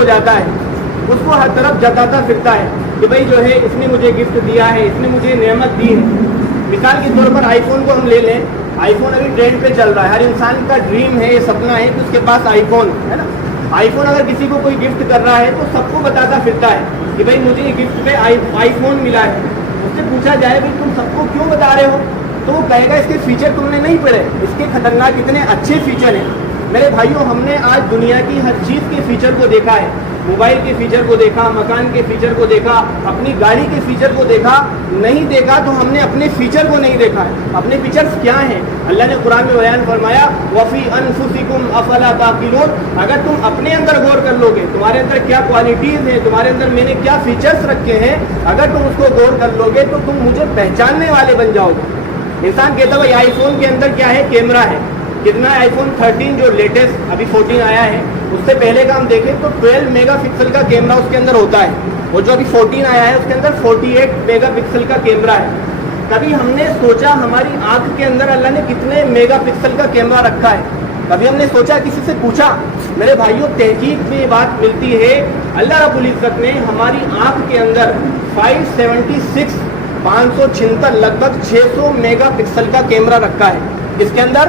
ہو جاتا ہے اس کو ہر طرف جتاتا پھرتا ہے کہ بھائی جو ہے اس نے مجھے گفٹ دیا ہے, اس نے مجھے نعمت دی ہے. مثال کے طور پر آئی فون کو ہم لے لیں. آئی فون ابھی ٹرینڈ پہ چل رہا ہے, ہر انسان کا ڈریم ہے, یہ سپنا ہے کہ اس کے پاس آئی فون ہے نا. آئی فون اگر کسی کو کوئی گفٹ کر رہا ہے تو سب کو بتاتا پھرتا ہے کہ بھائی مجھے یہ گفٹ پہ آئی فون ملا ہے. اس سے پوچھا جائے بھائی تم سب کو کیوں بتا رہے ہو, تو وہ کہے گا اس کے فیچر تم نے نہیں پڑھے, اس کے خطرناک اتنے اچھے فیچر ہیں. میرے بھائیوں, ہم نے آج دنیا کی ہر چیز کے فیچر کو دیکھا ہے. موبائل کے فیچر کو دیکھا, مکان کے فیچر کو دیکھا, اپنی گاڑی کے فیچر کو دیکھا. نہیں دیکھا تو ہم نے اپنے فیچر کو نہیں دیکھا ہے. اپنے فیچرز کیا ہیں؟ اللہ نے قرآن میں بیان فرمایا وفی انفسکم افلا تعقلون. اگر تم اپنے اندر غور کر لو گے, تمہارے اندر کیا کوالٹیز ہیں, تمہارے اندر میں نے کیا فیچرز رکھے ہیں, اگر تم اس کو غور کر لو گے تو تم مجھے پہچاننے والے بن جاؤ گے. انسان کہتا ہے بھائی آئی فون کے اندر کیا ہے, کیمرہ ہے. کتنا آئی فون 13 جو لیٹسٹ ابھی 14 آیا ہے, اس سے پہلے کا ہم دیکھیں تو 12 میگا پکسل کا کیمرہ اس کے اندر ہوتا ہے, اور جو ابھی 14 آیا ہے اس کے اندر 48 میگا پکسل کا کیمرہ ہے. کبھی ہم نے سوچا ہماری آنکھ کے اندر اللہ نے کتنے میگا پکسل کا کیمرہ رکھا ہے؟ کبھی ہم نے سوچا, کسی سے پوچھا؟ میرے بھائیوں, تحقیق میں یہ بات ملتی ہے اللہ رب العزت نے ہماری آنکھ کے اندر 576 لگ بھگ 600 میگا پکسل کا کیمرہ رکھا ہے. اس کے اندر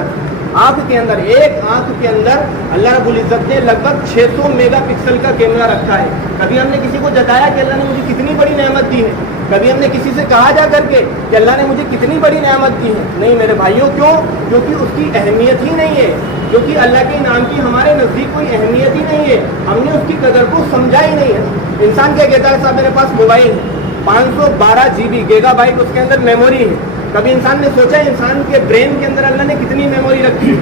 آنکھ کے اندر, ایک آنکھ کے اندر اللہ رب العزت نے لگ بھگ 600 میگا پکسل کا کیمرہ رکھا ہے. کبھی ہم نے کسی کو جتایا کہ اللہ نے مجھے کتنی بڑی نعمت دی ہے؟ کبھی ہم نے کسی سے کہا جا کر کے کہ اللہ نے مجھے کتنی بڑی نعمت دی ہے؟ نہیں میرے بھائیوں. کیوں؟ کیونکہ اس کی اہمیت ہی نہیں ہے, کیونکہ اللہ کے انعام کی ہمارے نزدیک کوئی اہمیت ہی نہیں ہے. ہم نے اس کی قدر کو سمجھا ہی نہیں ہے. انسان کیا کہتا ہے, صاحب میرے پاس موبائل ہے, 512 GB گیگا بائٹ اس کے اندر میموری ہے. کبھی انسان نے سوچا انسان کے برین کے اندر اللہ نے کتنی میموری رکھی؟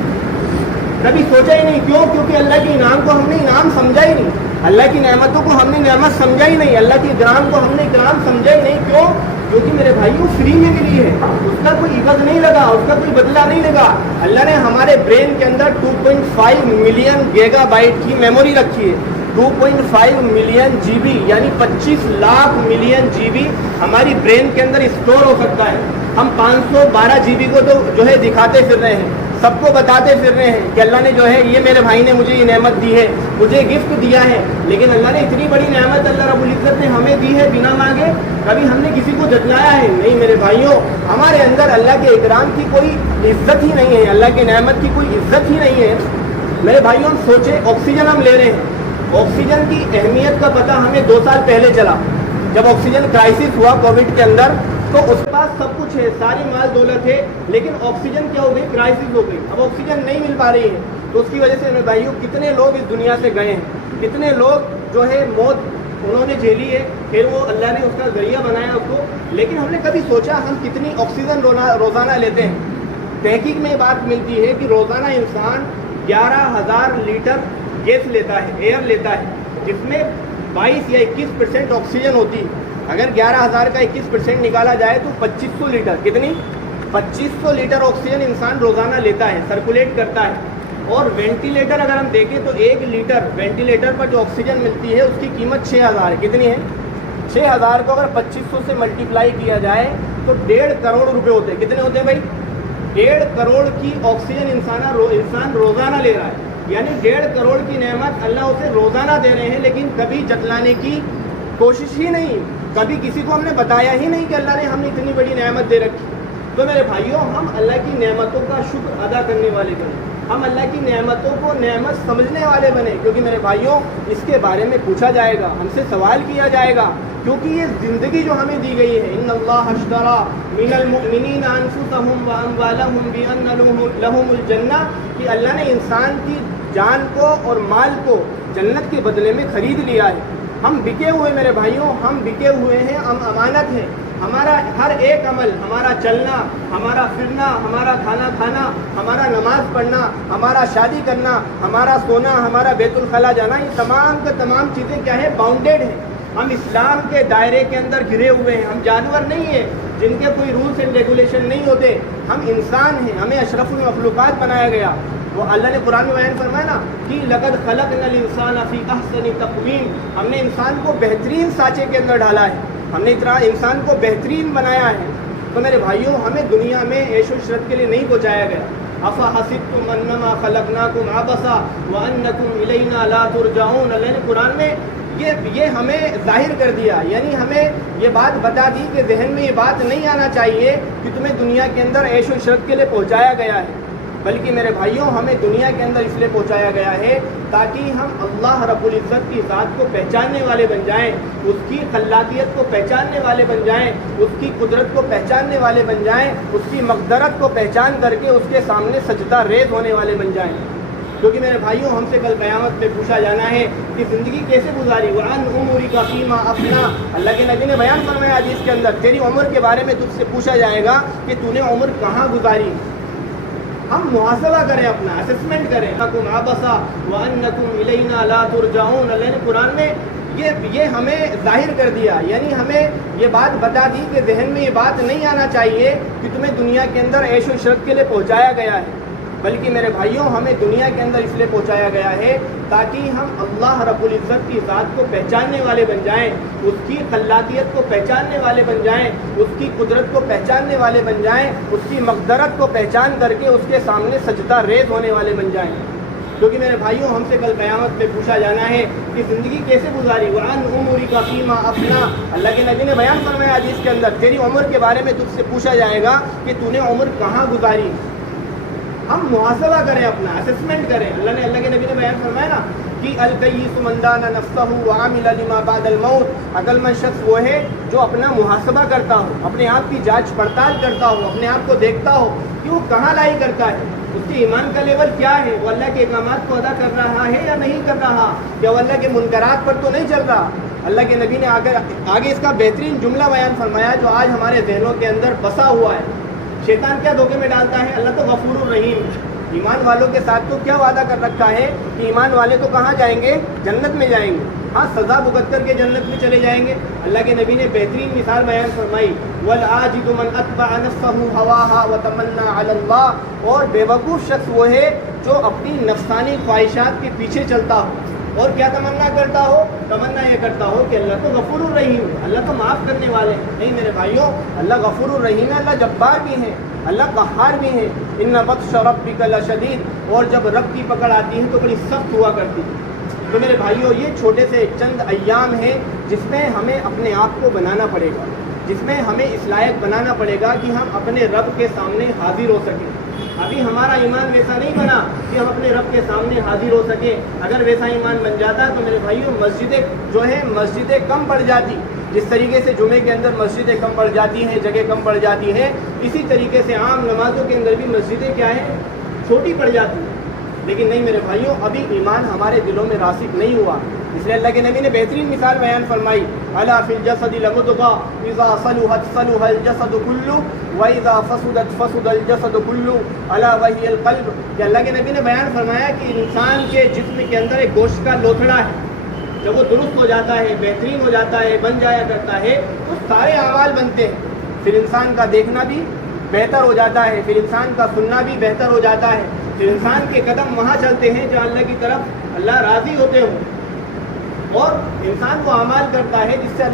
کبھی سوچا ہی نہیں. کیوں؟ کیونکہ اللہ کے انعام کو ہم نے انعام سمجھا ہی نہیں, اللہ کی نعمتوں کو ہم نے نعمت سمجھا ہی نہیں, اللہ کے اکرام کو ہم نے اکرام سمجھا ہی نہیں. کیوں؟ کیونکہ میرے بھائیوں فری میں ملی ہے, اس کا کوئی عوض نہیں لگا, اس کا کوئی بدلہ نہیں لگا. اللہ نے ہمارے برین کے اندر 2.5 ملین گیگا بائٹ کی میموری رکھی ہے. 2.5 ملین GB یعنی 25 لاکھ ملین GB ہماری برین کے اندر اسٹور ہو سکتا ہے. ہم 512 GB کو تو جو ہے دکھاتے پھر رہے ہیں, سب کو بتاتے پھر رہے ہیں کہ اللہ نے جو ہے یہ میرے بھائی نے مجھے یہ نعمت دی ہے, مجھے گفٹ دیا ہے. لیکن اللہ نے اتنی بڑی نعمت اللہ رب العزت نے ہمیں دی ہے بنا مانگے. کبھی ہم نے کسی کو جتلایا ہے؟ نہیں میرے بھائیوں. ہمارے اندر اللہ کے اکرام کی کوئی عزت ہی نہیں ہے, اللہ کی نعمت کی کوئی عزت ہی نہیں ہے. میرے بھائیوں, ہم سوچیں آکسیجن ہم لے رہے ہیں, آکسیجن کی اہمیت کا پتہ ہمیں 2 سال پہلے چلا. جب آکسیجن کرائسس ہوا کووڈ کے اندر, تو اس کے پاس سب کچھ ہے, ساری مال دولت ہے, لیکن آکسیجن کیا ہو گئی, کرائسس ہو گئی. اب آکسیجن نہیں مل پا رہی ہے, تو اس کی وجہ سے میرے بھائیوں کتنے لوگ اس دنیا سے گئے ہیں, کتنے لوگ جو ہے موت انہوں نے جھیلی ہے. پھر وہ اللہ نے اس کا ذریعہ بنایا اس کو. لیکن ہم نے کبھی سوچا ہم کتنی آکسیجن روزانہ لیتے ہیں؟ تحقیق میں یہ بات ملتی ہے کہ روزانہ انسان 11,000 لیٹر گیس لیتا ہے, ایئر لیتا ہے, جس میں 22 یا 21% آکسیجن ہوتی ہے. اگر 11,000 کا 21% نکالا جائے تو 2500 لیٹر, کتنی 2500 لیٹر آکسیجن انسان روزانہ لیتا ہے, سرکولیٹ کرتا ہے. اور وینٹیلیٹر اگر ہم دیکھیں تو 1 لیٹر وینٹیلیٹر پر جو آکسیجن ملتی ہے اس کی قیمت 6,000 ہے. کتنی ہے؟ 6,000 کو اگر 2500 سے ملٹیپلائی کیا جائے تو 1.5 کروڑ روپے ہوتے ہیں. کتنے ہوتے ہیں بھائی؟ 1.5 کروڑ کی آکسیجن انسان روزانہ لے رہا ہے. یعنی 1.5 کروڑ کی نعمت اللہ اسے روزانہ دے رہے ہیں, لیکن کبھی جتلانے کی کوشش ہی نہیں, کبھی کسی کو ہم نے بتایا ہی نہیں کہ اللہ نے ہمیں اتنی بڑی نعمت دے رکھی. تو میرے بھائیوں, ہم اللہ کی نعمتوں کا شکر ادا کرنے والے بنے, ہم اللہ کی نعمتوں کو نعمت سمجھنے والے بنے. کیونکہ میرے بھائیوں اس کے بارے میں پوچھا جائے گا, ہم سے سوال کیا جائے گا, کیونکہ یہ زندگی جو ہمیں دی گئی ہے, ان اللہ اشترى من المؤمنین انفسهم واموالهم بان لهم الجنہ, کہ اللہ نے انسان کی جان کو اور مال کو جنت کے بدلے میں خرید لیا ہے. ہم بکے ہوئے میرے بھائیوں, ہم بکے ہوئے ہیں, ہم امانت ہیں. ہمارا ہر ایک عمل, ہمارا چلنا, ہمارا پھرنا, ہمارا کھانا کھانا, ہمارا نماز پڑھنا, ہمارا شادی کرنا, ہمارا سونا, ہمارا بیت الخلا جانا, یہ تمام کا تمام چیزیں کیا ہے, باؤنڈیڈ ہیں. ہم اسلام کے دائرے کے اندر گھرے ہوئے ہیں. ہم جانور نہیں ہیں جن کے کوئی رولس اینڈ ریگولیشن نہیں ہوتے. ہم انسان ہیں, ہمیں اشرف المخلوقات بنایا گیا. وہ اللہ نے قرآن میں بیان فرمایا نا کہ لقد خلقنا الانسان فی احسن تقویم, ہم نے انسان کو بہترین سانچے کے اندر ڈالا ہے, ہم نے اتنا انسان کو بہترین بنایا ہے. تو میرے بھائیوں, ہمیں دنیا میں عیش و عشرت کے لیے نہیں پہنچایا گیا, افحسبتم انما خلقناکم عبثا وانکم الینا لا ترجعون. اللہ نے قرآن میں یہ ہمیں ظاہر کر دیا، یعنی ہمیں یہ بات بتا دی کہ ذہن میں یہ بات نہیں آنا چاہیے کہ تمہیں دنیا کے اندر عیش و عشرت کے لیے پہنچایا گیا ہے، بلکہ میرے بھائیوں ہمیں دنیا کے اندر اس لیے پہنچایا گیا ہے تاکہ ہم اللہ رب العزت کی ذات کو پہچاننے والے بن جائیں، اس کی خلاقیت کو پہچاننے والے بن جائیں، اس کی قدرت کو پہچاننے والے بن جائیں، اس کی مقدرت کو پہچان کر کے اس کے سامنے سجدہ ریز ہونے والے بن جائیں. کیونکہ میرے بھائیوں ہم سے کل قیامت میں پوچھا جانا ہے کہ زندگی کیسے گزاری. وعن عمرک فیما افنا، اللہ کے نبی نے بیان فرمایا حدیث کے اندر تیری عمر کے بارے میں تجھ سے پوچھا جائے گا کہ تو نے عمر کہاں گزاری. ہم محاسبہ کریں، اپنا اسسمنٹ کریں. انکم عبثا وانکم الینا لا ترجعون. اللہ نے قرآن میں یہ ہمیں ظاہر کر دیا، یعنی ہمیں یہ بات بتا دی کہ ذہن میں یہ بات نہیں آنا چاہیے کہ تمہیں دنیا کے اندر عیش و عشرت کے لیے پہنچایا گیا ہے، بلکہ میرے بھائیوں ہمیں دنیا کے اندر اس لیے پہنچایا گیا ہے تاکہ ہم اللہ رب العزت کی ذات کو پہچاننے والے بن جائیں، اس کی خلاقیت کو پہچاننے والے بن جائیں، اس کی قدرت کو پہچاننے والے بن جائیں، اس کی مقدرت کو پہچان کر کے اس کے سامنے سجدہ ریز ہونے والے بن جائیں. کیونکہ میرے بھائیوں ہم سے کل قیامت میں پوچھا جانا ہے کہ زندگی کیسے گزاری. وعن عمرک فیما افنا، اللہ کے نبی نے بیان فرمایا حدیث کے اندر تیری عمر کے بارے میں تجھ سے پوچھا جائے گا کہ تو نے عمر کہاں گزاری. ہم محاسبہ کریں، اپنا اسسمنٹ کریں. اللہ کے نبی نے بیان فرمایا نا کہ الکیس من دان نفسہ وعمل لما بعد الموت. عقل مند شخص وہ ہے جو اپنا محاسبہ کرتا ہو، اپنے آپ کی جانچ پڑتال کرتا ہو، اپنے آپ کو دیکھتا ہو کہ وہ کہاں لائی کرتا ہے، اس کے ایمان کا لیول کیا ہے، وہ اللہ کے احکامات کو ادا کر رہا ہے یا نہیں کر رہا، یا وہ اللہ کے منکرات پر تو نہیں چل رہا. اللہ کے نبی نے آگے اس کا بہترین جملہ بیان فرمایا جو آج ہمارے ذہنوں کے اندر بسا ہوا ہے. شیطان کیا دھوکے میں ڈالتا ہے؟ اللہ تو غفور الرحیم. ایمان والوں کے ساتھ تو کیا وعدہ کر رکھا ہے کہ ایمان والے تو کہاں جائیں گے؟ جنت میں جائیں گے. ہاں، سزا بھگت کر کے جنت میں چلے جائیں گے. اللہ کے نبی نے بہترین مثال بیان فرمائی والعاجز من اتبع نفسه هواها وتمنى على الله. اور بے وقوف شخص وہ ہے جو اپنی نفسانی خواہشات کے پیچھے چلتا ہو اور کیا تمنا کرتا ہو؟ تمنا یہ کرتا ہو کہ اللہ تو غفور الرحیم ہے، اللہ تو معاف کرنے والے ہیں. نہیں میرے بھائیوں، اللہ غفور الرحیم ہے، اللہ جبار بھی ہے، اللہ قہار بھی ہے. ان بطش ربک لشدید. اور جب رب کی پکڑ آتی ہے تو بڑی سخت ہوا کرتی ہے. تو میرے بھائیوں یہ چھوٹے سے چند ایام ہیں جس میں ہمیں اپنے آپ کو بنانا پڑے گا، جس میں ہمیں اس لائق بنانا پڑے گا کہ ہم اپنے رب کے سامنے حاضر ہو سکیں. ابھی ہمارا ایمان ویسا نہیں بنا کہ ہم اپنے رب کے سامنے حاضر ہو سکیں. اگر ویسا ایمان بن جاتا تو میرے بھائیوں مسجدیں کم پڑ جاتی. جس طریقے سے جمعے کے اندر مسجدیں کم پڑ جاتی ہیں، جگہ کم پڑ جاتی ہیں، اسی طریقے سے عام نمازوں کے اندر بھی مسجدیں کیا ہیں؟ چھوٹی پڑ جاتی ہیں. لیکن نہیں میرے بھائیوں، ابھی ایمان ہمارے دلوں میں راسخ نہیں ہوا. اس لیے اللہ کے نبی نے بہترین مثال بیان فرمائی الا فی الجسد لمضغہ اذا صلحت صلح الجسد کلہ واذا فسدت فسد الجسد کلہ الا وہی القلب. کہ اللہ کے نبی نے بیان فرمایا کہ انسان کے جسم کے اندر ایک گوشت کا لوتھڑا ہے، جب وہ درست ہو جاتا ہے، بہترین ہو جاتا ہے، بن جایا کرتا ہے تو سارے اعمال بنتے ہیں. پھر انسان کا دیکھنا بھی بہتر ہو جاتا ہے، پھر انسان کا سننا بھی بہتر ہو جاتا ہے، پھر انسان کے قدم وہاں چلتے ہیں جہاں اللہ کی طرف اللہ راضی ہوتے ہوں، اور انسان وہ اعمال کرتا ہے جس سے